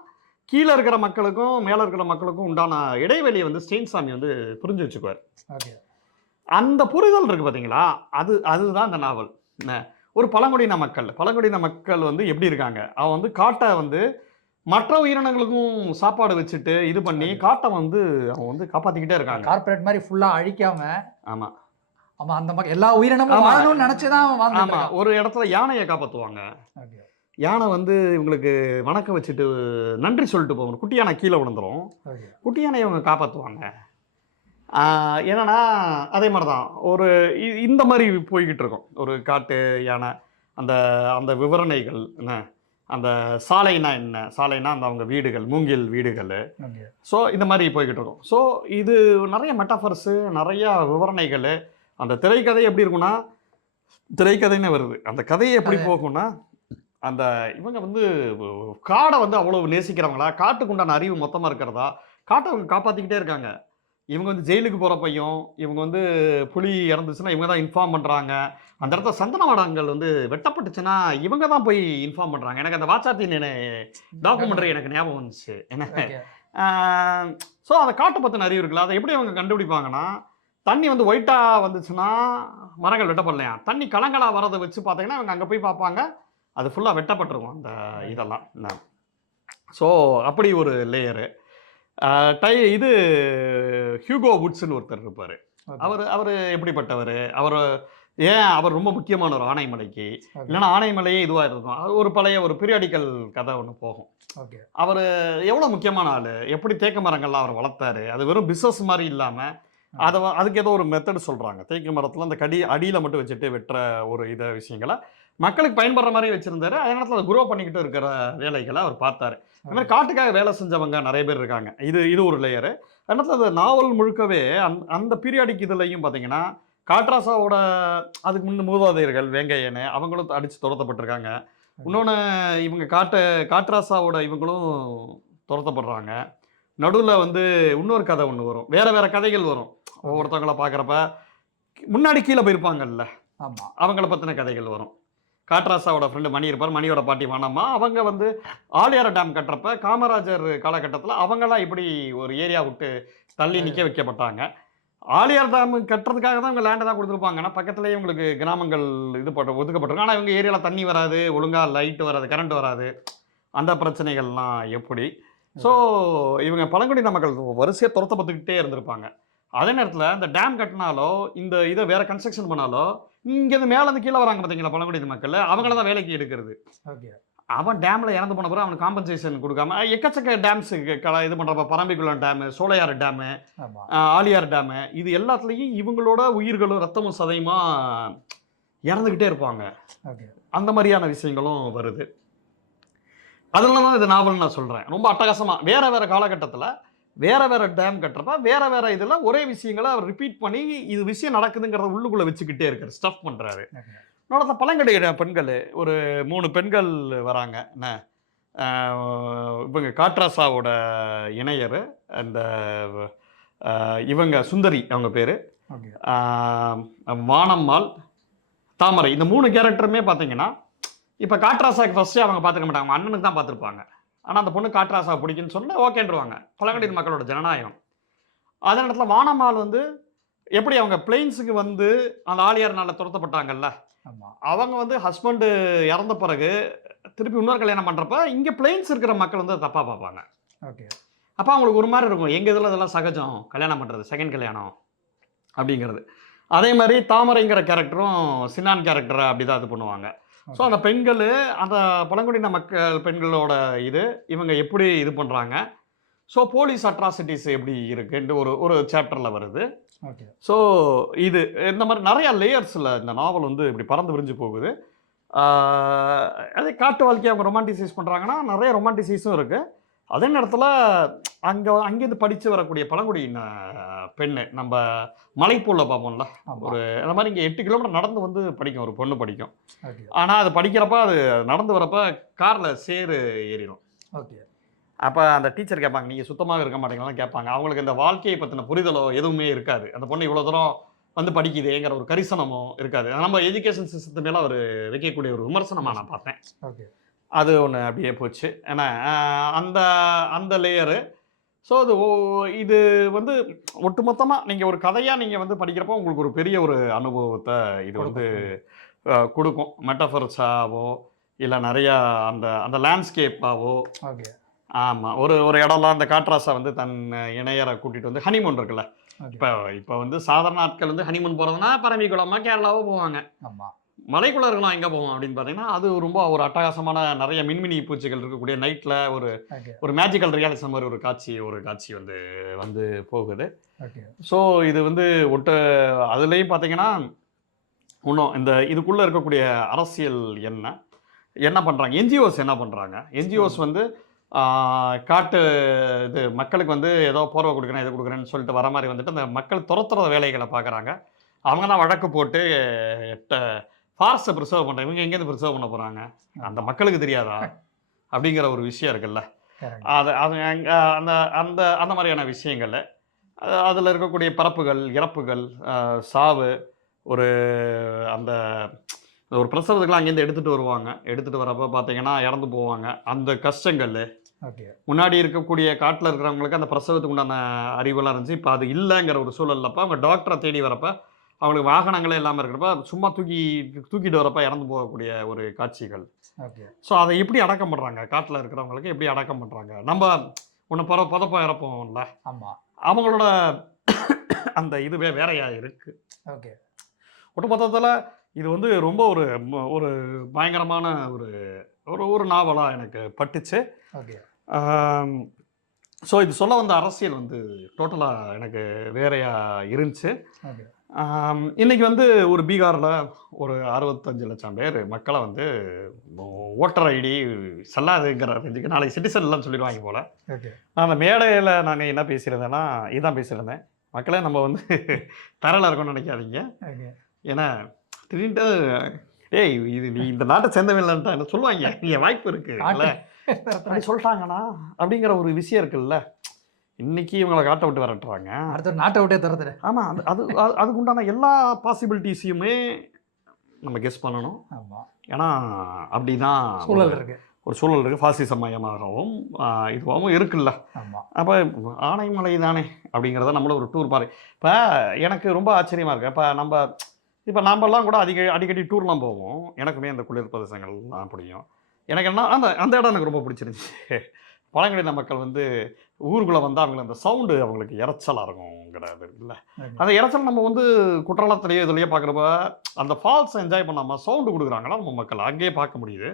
கீழே இருக்கிற மக்களுக்கும் மேலே இருக்கிற மக்களுக்கும் உண்டான இடைவெளியை வந்து ஸ்டெயின்சாமி வந்து புரிஞ்சு வச்சுக்குவார். ஓகே அந்த புரிதல் இருக்கு பார்த்தீங்களா, அதுதான் இந்த நாவல். என்ன, ஒரு பழங்குடியின மக்கள் வந்து எப்படி இருக்காங்க, அவன் வந்து காட்டை வந்து மற்ற உயிரினங்களுக்கும் சாப்பாடு வச்சுட்டு இது பண்ணி காட்டை வந்து அவன் வந்து காப்பாத்திக்கிட்டே இருக்காங்க. கார்ப்பரேட் மாதிரி ஃபுல்லா அழிக்காம. ஆமா ஆமா, அந்த எல்லா உயிரினமும் ஆமா. வாழணும்னு நினைச்சுதான் அவன் வாழ்ந்துட்டு ஆமா, இருக்கான். ஒரு இடத்துல யானையை காப்பாத்துவாங்க. Okay. யானை வந்து இவங்களுக்கு வணக்கம் வச்சுட்டு நன்றி சொல்லிட்டு போகணும். குட்டி யானை கீழே விழுந்துரும். Okay. குட்டி யானையை அவங்க காப்பாற்றுவாங்க. என்னன்னா அதே மாதிரி தான் ஒரு இந்த மாதிரி போய்கிட்டு இருக்கோம். ஒரு காட்டு யானை அந்த அந்த விவரணைகள் என்ன, அந்த சாலைனா என்ன, சாலைனா அந்த அவங்க வீடுகள், மூங்கில் வீடுகள். Okay. ஸோ இந்த மாதிரி போய்கிட்டு இருக்கோம். ஸோ இது நிறைய மெட்டாஃபர்ஸு, நிறையா விவரணைகள். அந்த திரைக்கதை எப்படி இருக்குன்னா, திரைக்கதைன்னு வருது. அந்த கதையை எப்படி போகும்னா, அந்த இவங்க வந்து காடை வந்து அவ்வளவு நேசிக்கிறவங்களா, காட்டுக்கு உண்டான அறிவு மொத்தமாக இருக்கிறதா, காட்டை அவங்க காப்பாற்றிக்கிட்டே இருக்காங்க. இவங்க வந்து ஜெயிலுக்கு போகிறப்பையும் இவங்க வந்து புலி இறந்துச்சுன்னா இவங்க தான் இன்ஃபார்ம் பண்ணுறாங்க. அந்த இடத்துல சந்தன மரங்கள் வந்து வெட்டப்பட்டுச்சுன்னா இவங்க தான் போய் இன்ஃபார்ம் பண்ணுறாங்க. எனக்கு அந்த வாச்சாத்தின் டாக்குமெண்ட்ரி எனக்கு ஞாபகம் வந்துச்சு. என்ன, ஸோ அந்த காட்டை பற்றின அறிவு இருக்குல்ல, அதை எப்படி அவங்க கண்டுபிடிப்பாங்கன்னா, தண்ணி வந்து ஒயிட்டாக வந்துச்சுன்னா மரங்கள் வெட்டப்படலையா, தண்ணி கலங்களாக வரதை வச்சு பார்த்தீங்கன்னா அவங்க அங்கே போய் பார்ப்பாங்க, அது ஃபுல்லாக வெட்டப்பட்டிருக்கும் அந்த இதெல்லாம். ஸோ அப்படி ஒரு லேயரு. இது ஹியூகோ வுட்ஸ்ன்னு ஒருத்தர் இருப்பார். அவர் எப்படிப்பட்டவர், அவர் ரொம்ப முக்கியமானவர் ஆனைமலைக்கு. இல்லைன்னா ஆனைமலையே இதுவாக இருக்கும். ஒரு பழைய ஒரு பீரியாடிக்கல் கதை ஒன்று போகும். அவர் எவ்வளோ முக்கியமான ஆள், எப்படி தேக்க மரங்கள்லாம் அவர் வளர்த்தாரு, அது வெறும் பிஸ்னஸ் மாதிரி இல்லாமல் அதுக்கு ஏதோ ஒரு மெத்தட் சொல்கிறாங்க. தேக்கு மரத்தில் அந்த அடியில் மட்டும் வச்சுட்டு வெட்டுற ஒரு விஷயங்களை மக்களுக்கு பயன்படுற மாதிரி வச்சுருந்தாரு. அதே நேரத்தில் அதை குரோ பண்ணிக்கிட்டு இருக்கிற வேலைகளை அவர் பார்த்தாரு. அது மாதிரி காட்டுக்காக வேலை செஞ்சவங்க நிறைய பேர் இருக்காங்க. இது ஒரு லேயரு. அதனால அந்த நாவல் முழுக்கவே அந்த பீரியாடிக் இதுலையும் பார்த்தீங்கன்னா, காட்ராசாவோட அதுக்கு முன்ன மூதாதையர்கள் வேங்கையன்னு அவங்களும் அடித்து துரத்தப்பட்டிருக்காங்க. இன்னொன்று இவங்க காட்ராசாவோட இவங்களும் துரத்தப்படுறாங்க. நடுவில் வந்து இன்னொரு கதை ஒன்று வரும், வேறு கதைகள் வரும். ஒவ்வொருத்தவங்களை பார்க்குறப்ப முன்னாடி கீழே போயிருப்பாங்கல்ல, அவங்கள பற்றின கதைகள் வரும். காட்ராசாவோட ஃப்ரெண்டு மணி இருப்பார், மணியோட பாட்டி வானம்மா. அவங்க வந்து ஆழியார் டேம் கட்டுறப்ப காமராஜர் காலகட்டத்தில் அவங்களாம் இப்படி ஒரு ஏரியா விட்டு தள்ளி நிற்க வைக்கப்பட்டாங்க. ஆழியார் டேம் கட்டுறதுக்காக தான் இவங்க லேண்டை தான் கொடுத்துருப்பாங்க. ஆனால் பக்கத்துலேயே இவங்களுக்கு கிராமங்கள் ஒதுக்கப்பட்டிருக்கும். ஆனால் இவங்க ஏரியாவில் தண்ணி வராது, ஒழுங்காக லைட்டு வராது, கரண்ட் வராது, அந்த பிரச்சனைகள்லாம் எப்படி. ஸோ இவங்க பழங்குடியின மக்கள் வரிசையாக துரத்தப்பட்டுக்கிட்டே இருந்திருப்பாங்க. அதே நேரத்தில் இந்த டேம் கட்டினாலோ இந்த இதை வேறு கன்ஸ்ட்ரக்ஷன் பண்ணாலோ இங்கேருந்து மேலேருந்து கீழே வராங்க பார்த்தீங்களா பழங்குடியின மக்கள், அவங்கள தான் வேலைக்கு எடுக்கிறது. அவன் டேமில் இறந்து போன பிறகு அவனுக்கு காம்பன்சேஷன் கொடுக்காம எக்கச்சக்க டேம்ஸு இது பண்ணுறப்ப Parambikulam dam, Sholayar dam, Aliyar dam, இது எல்லாத்துலேயும் இவங்களோட உயிர்களும் ரத்தமும் சதையுமா இறந்துக்கிட்டே இருப்பாங்க. அந்த மாதிரியான விஷயங்களும் வருது. அதனால தான் இந்த நாவல் நான் சொல்கிறேன். ரொம்ப அட்டகாசமாக வேறு காலகட்டத்தில் வேறு டேம் கட்டுறப்ப வேறு இதில் ஒரே விஷயங்களை அவர் ரிப்பீட் பண்ணி இது விஷயம் நடக்குதுங்கிறத உள்ளுக்குள்ளே வச்சுக்கிட்டே இருக்கார், ஸ்டஃப் பண்ணுறாரு. என்னோட பழங்குடியின பெண்கள் ஒரு 3 பெண்கள் வராங்க. என்ன, இவங்க காட்ராசாவோட இணையர், அந்த இவங்க சுந்தரி அவங்க பேர், வானம்மாள், தாமரை. இந்த 3 கேரக்டருமே பார்த்தீங்கன்னா இப்போ காட்ராசாவுக்கு ஃபஸ்ட்டு அவங்க பார்த்துக்க மாட்டாங்க, அவங்க அண்ணனுக்கு தான் பார்த்துருப்பாங்க. ஆனால் அந்த பொண்ணு காட்ராசா பிடிக்குன்னு சொன்னால் ஓகேன்றுவாங்க. பழங்குடியின மக்களோட ஜனநாயகம். அதே நேரத்தில் வானம்மாள் வந்து எப்படி அவங்க பிளெயின்ஸுக்கு வந்து அந்த ஆழியார் நாளில் துரத்தப்பட்டாங்கல்ல, அவங்க வந்து ஹஸ்பண்டு இறந்த பிறகு திருப்பி இன்னொரு கல்யாணம் பண்ணுறப்ப இங்கே பிளெயின்ஸ் இருக்கிற மக்கள் வந்து தப்பாக பார்ப்பாங்க. அப்போ அவங்களுக்கு ஒரு மாதிரி இருக்கும், எங்கள் இதில் இதெல்லாம் சகஜம் கல்யாணம் பண்ணுறது, செகண்ட் கல்யாணம் அப்படிங்கிறது. அதே மாதிரி தாமரைங்கிற கேரக்டரும் சின்னான் கேரக்டரை அப்படி தான் இது பண்ணுவாங்க. ஸோ அந்த பெண்கள், அந்த பழங்குடியின பெண்களோட இவங்க எப்படி இது பண்ணுறாங்க, ஸோ போலீஸ் அட்ராசிட்டிஸ் எப்படி இருக்குன்ட்டு ஒரு சாப்டரில் வருது. ஸோ இந்த மாதிரி நிறையா லேயர்ஸில் இந்த நாவல் வந்து இப்படி பறந்து விரிஞ்சு போகுது. அதே காட்டு வாழ்க்கையை அவங்க ரொமான்டிசைஸ் பண்ணுறாங்கன்னா நிறைய ரொமான்டிசைஸும் இருக்குது. அதே நேரத்தில் அங்கேருந்து படித்து வரக்கூடிய பழங்குடியின பெண்ணு நம்ம மலைப்பூரில் பார்ப்போம்ல, ஒரு அந்த மாதிரி இங்கே 8 கிலோமீட்டர் நடந்து வந்து படிக்கும், ஒரு பொண்ணு படிக்கும். ஆனால் அது படிக்கிறப்ப அது நடந்து வரப்போ காரில் சேறு ஏறிடும். அப்போ அந்த டீச்சர் கேட்பாங்க, நீங்கள் சுத்தமாக இருக்க மாட்டீங்களான்னு கேட்பாங்க. அவங்களுக்கு இந்த வாழ்க்கையை பற்றின புரிதலோ எதுவுமே இருக்காது. அந்த பொண்ணு இவ்வளோ தூரம் வந்து படிக்குதுங்கிற ஒரு கரிசனமோ இருக்காது. நம்ம எஜுகேஷன் சிஸ்டத்து மேலே அவர் வைக்கக்கூடிய ஒரு விமர்சனமாக நான் பார்த்தேன். அது ஒன்று அப்படியே போச்சு. ஏன்னா அந்த லேயரு ஸோ இது வந்து ஒட்டுமொத்தமாக நீங்கள் ஒரு கதையாக நீங்கள் வந்து படிக்கிறப்போ உங்களுக்கு ஒரு பெரிய ஒரு அனுபவத்தை இது வந்து கொடுக்கும். மெட்டஃபர்ஸாவோ இல்லை நிறையா அந்த அந்த லேண்ட்ஸ்கேப்பாவோ. ஓகே. ஆமாம், ஒரு ஒரு இடம்லாம் அந்த காட்ராஸை வந்து தன் இணையரை கூட்டிகிட்டு வந்து ஹனிமூன் இருக்குல்ல, இப்போ வந்து சாதாரண ஆட்கள் வந்து ஹனிமூன் போகிறதுனா பரம்பிக்குளமா கேரளாவோ போவாங்க. ஆமாம். மலைக்குள்ள இருக்கலாம் எங்கே போவோம் அப்படின்னு பார்த்தீங்கன்னா, அது ரொம்ப ஒரு அட்டகாசமான நிறைய மின்மினி பூச்சிகள் இருக்கக்கூடிய நைட்டில் ஒரு ஒரு மேஜிக்கல் ரியாலிசம் மாதிரி ஒரு காட்சி வந்து வந்து போகுது. ஸோ இது வந்து அதுலேயும் பார்த்தீங்கன்னா இன்னும் இந்த இதுக்குள்ளே இருக்கக்கூடிய அரசியல் என்ன பண்ணுறாங்க, என்ஜிஓஸ் என்ன பண்ணுறாங்க. என்ஜிஓஸ் வந்து காட்டு இது மக்களுக்கு வந்து ஏதோ போர்வை கொடுக்குறேன் இதை கொடுக்குறேன்னு சொல்லிட்டு வர மாதிரி வந்துட்டு அந்த மக்கள் துரத்துற வேலைகளை பார்க்குறாங்க. அவங்க தான் வழக்கு போட்டு ஃபாரஸ்ட்டை ப்ரிசர்வ் பண்ணுறாங்க. இவங்க எங்கேருந்து ப்ரிசர்வ் பண்ண போகிறாங்க, அந்த மக்களுக்கு தெரியாதா அப்படிங்கிற ஒரு விஷயம் இருக்குல்ல. அது அது அந்த அந்த அந்த மாதிரியான விஷயங்கள், அதில் இருக்கக்கூடிய பரப்புகள், இறப்புகள், சாவு, ஒரு அந்த ஒரு பிரசவத்துக்குலாம் அங்கேருந்து எடுத்துகிட்டு வருவாங்க. எடுத்துகிட்டு வரப்போ பார்த்தீங்கன்னா இறந்து போவாங்க. அந்த கஷ்டங்கள் முன்னாடி இருக்கக்கூடிய காட்டில் இருக்கிறவங்களுக்கு அந்த பிரசவத்துக்கு உண்டான அறிவெல்லாம் இருந்துச்சு. இப்போ அது இல்லைங்கிற ஒரு சூழல்லப்போ அவங்க டாக்டரை தேடி வரப்போ அவங்களுக்கு வாகனங்களே இல்லாமல் இருக்கிறப்ப சும்மா தூக்கிட்டு வரப்போ இறந்து போகக்கூடிய ஒரு காட்சிகள். ஸோ அதை எப்படி அடக்கம் பண்ணுறாங்க, காட்டில் இருக்கிறவங்களுக்கு எப்படி அடக்கம் பண்ணுறாங்க. நம்ம ஒன்று புதப்பம் இறப்போம்ல, அவங்களோட அந்த இதுவே வேறையா இருக்கு. ஒட்டு மொத்தத்தில் இது வந்து ரொம்ப ஒரு பயங்கரமான ஒரு நாவலாக எனக்கு பட்டுச்சு. ஸோ இது சொல்ல வந்த அரசியல் வந்து டோட்டலாக எனக்கு வேறையா இருந்துச்சு. இன்னைக்கு வந்து ஒரு பீகாரில் ஒரு 65 லட்சம் பேர் மக்களை வந்து ஓட்டர் ஐடி செல்லாதுங்கிற ரேஞ்சுக்கு நாளைக்கு சிட்டிசன்லாம் சொல்லிடுவாங்க போல். அந்த மேடையில் நான் என்ன பேசியிருந்தேன்னா இதுதான் பேசியிருந்தேன். மக்களே நம்ம வந்து தரல இருக்கணும்னு நினைக்காதீங்க. ஏன்னா திடீர்னு ஏய் இது நீ இந்த நாட்டை சேர்ந்தவில்லைன்ட்டா என்ன சொல்லுவாங்க, இங்கே வாய்ப்பு இருக்குல்ல அப்படி சொல்லிட்டாங்கண்ணா அப்படிங்கிற ஒரு விஷயம் இருக்குல்ல. இன்னைக்கு இவங்களை காட்டை விட்டு விரட்டுறாங்க, அடுத்த நாட்டை விட்டே தரது. ஆமாம், அதுக்கு உண்டான எல்லா பாசிபிலிட்டிஸையுமே நம்ம கெஸ் பண்ணணும். ஏன்னா அப்படிதான் சூழல் இருக்கு, ஒரு சூழல் இருக்குது. ஃபாசிச மயமாகவும் இதுவாகவும் இருக்குல்ல. அப்போ ஆனைமலை தானே அப்படிங்கிறத நம்மள ஒரு டூர் பாரு. இப்போ எனக்கு ரொம்ப ஆச்சரியமாக இருக்குது. இப்போ நம்மலாம் கூட அடிக்கடி டூர்லாம் போவோம். எனக்குமே அந்த குளிர் பிரதேசங்கள்லாம் பிடிக்கும். எனக்கு என்ன அந்த இடம் எனக்கு ரொம்ப பிடிச்சிருந்துச்சு. பழங்குடியின மக்கள் வந்து ஊருக்குள்ளே வந்து அவங்களுக்கு அந்த சவுண்டு அவங்களுக்கு இறைச்சலாக இருக்கும்ங்கிறது இல்லை. அந்த இறைச்சல் நம்ம வந்து குற்றாலத்திலேயோ இதுலேயோ பார்க்குறப்ப அந்த ஃபால்ஸ் என்ஜாய் பண்ணாமல் சவுண்டு கொடுக்குறாங்களா நம்ம மக்கள் அங்கேயே பார்க்க முடியுது.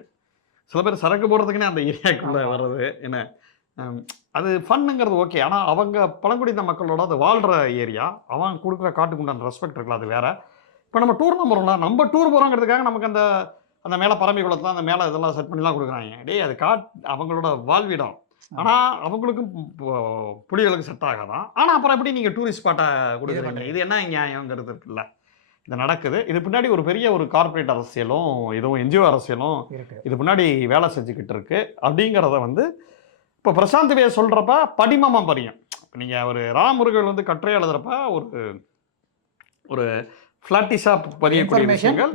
சில பேர் சரக்கு போடுறதுக்குன்னே அந்த ஏரியாக்குள்ளே வர்றது என்ன அது ஃபன்னுங்கிறது ஓகே. ஆனால் அவங்க பழங்குடியின மக்களோட அது வாழ்கிற ஏரியா, அவங்க கொடுக்குற காட்டுக்கு உண்டான ரெஸ்பெக்ட் இருக்குல்ல, அது வேறு. இப்போ நம்ம டூர்லாம் போகிறோம்ல, நம்ம டூர் போகிறோங்கிறதுக்காக நமக்கு அந்த மேலே பரம்பி குளத்தில் அந்த மேலே இதெல்லாம் செட் பண்ணிலாம் கொடுக்குறாங்க. டேய் அது அவங்களோட வாழ்விடம். ஆனால் அவங்களுக்கும் புலிகளுக்கு செட் ஆகாதான். ஆனால் அப்புறம் எப்படி நீங்கள் டூரிஸ்ட் ஸ்பாட்டை கொடுக்குறீங்க, இது என்ன நியாயங்கிறது இருக்குல்ல. இது நடக்குது. இது பின்னாடி ஒரு பெரிய ஒரு கார்பரேட் அரசியலும் இதுவும் என்ஜிஓ அரசியலும் இது பின்னாடி வேலை செஞ்சுக்கிட்டு இருக்கு அப்படிங்கிறத வந்து இப்போ பிரசாந்த் வே சொல்கிறப்ப படிமமாக பரியும். இப்போ நீங்கள் ஒரு ராமுருகன் வந்து கட்டுரை எழுதுறப்ப ஒரு ஃப்ளாட்டிஸாக பதியக்கூடிய விஷயங்கள்,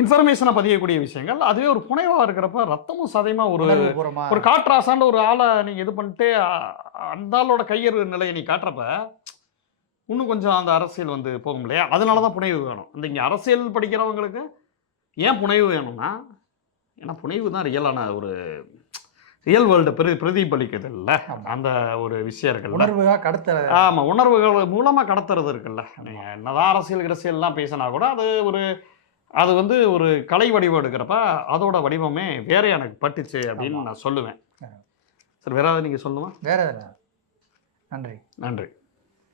இன்ஃபர்மேஷனாக பதியக்கூடிய விஷயங்கள், அதுவே ஒரு புனைவாக இருக்கிறப்ப ரத்தமும் சதையுமா ஒரு காட்ராசாண்ட ஒரு ஆளை நீங்கள் இது பண்ணிட்டு அந்த ஆளோட கையறு நிலையை நீ காட்டுறப்ப இன்னும் கொஞ்சம் அந்த அரசியல் வந்து போகும் இல்லையா. அதனால தான் புனைவு வேணும். இந்த இங்கே அரசியல் படிக்கிறவங்களுக்கு ஏன் புனைவு வேணும்னா, ஏன்னா புனைவு தான் ரியலான ஒரு ரியல் வேர்ல்டு பிரதிபலிக்குது இல்லை. அந்த ஒரு விஷயம் இருக்குல்ல, ஆமாம், உணர்வுகள் மூலமாக கடத்துறது இருக்குல்ல. நீங்கள் என்னதான் அரசியல்லாம் பேசினா கூட அது வந்து ஒரு கலை வடிவம் எடுக்கிறப்ப அதோட வடிவமே வேற எனக்கு பட்டுச்சு அப்படின்னு நான் சொல்லுவேன். சரி, வேற ஏதாவது நீங்கள் சொல்லுவேன். வேற நன்றி.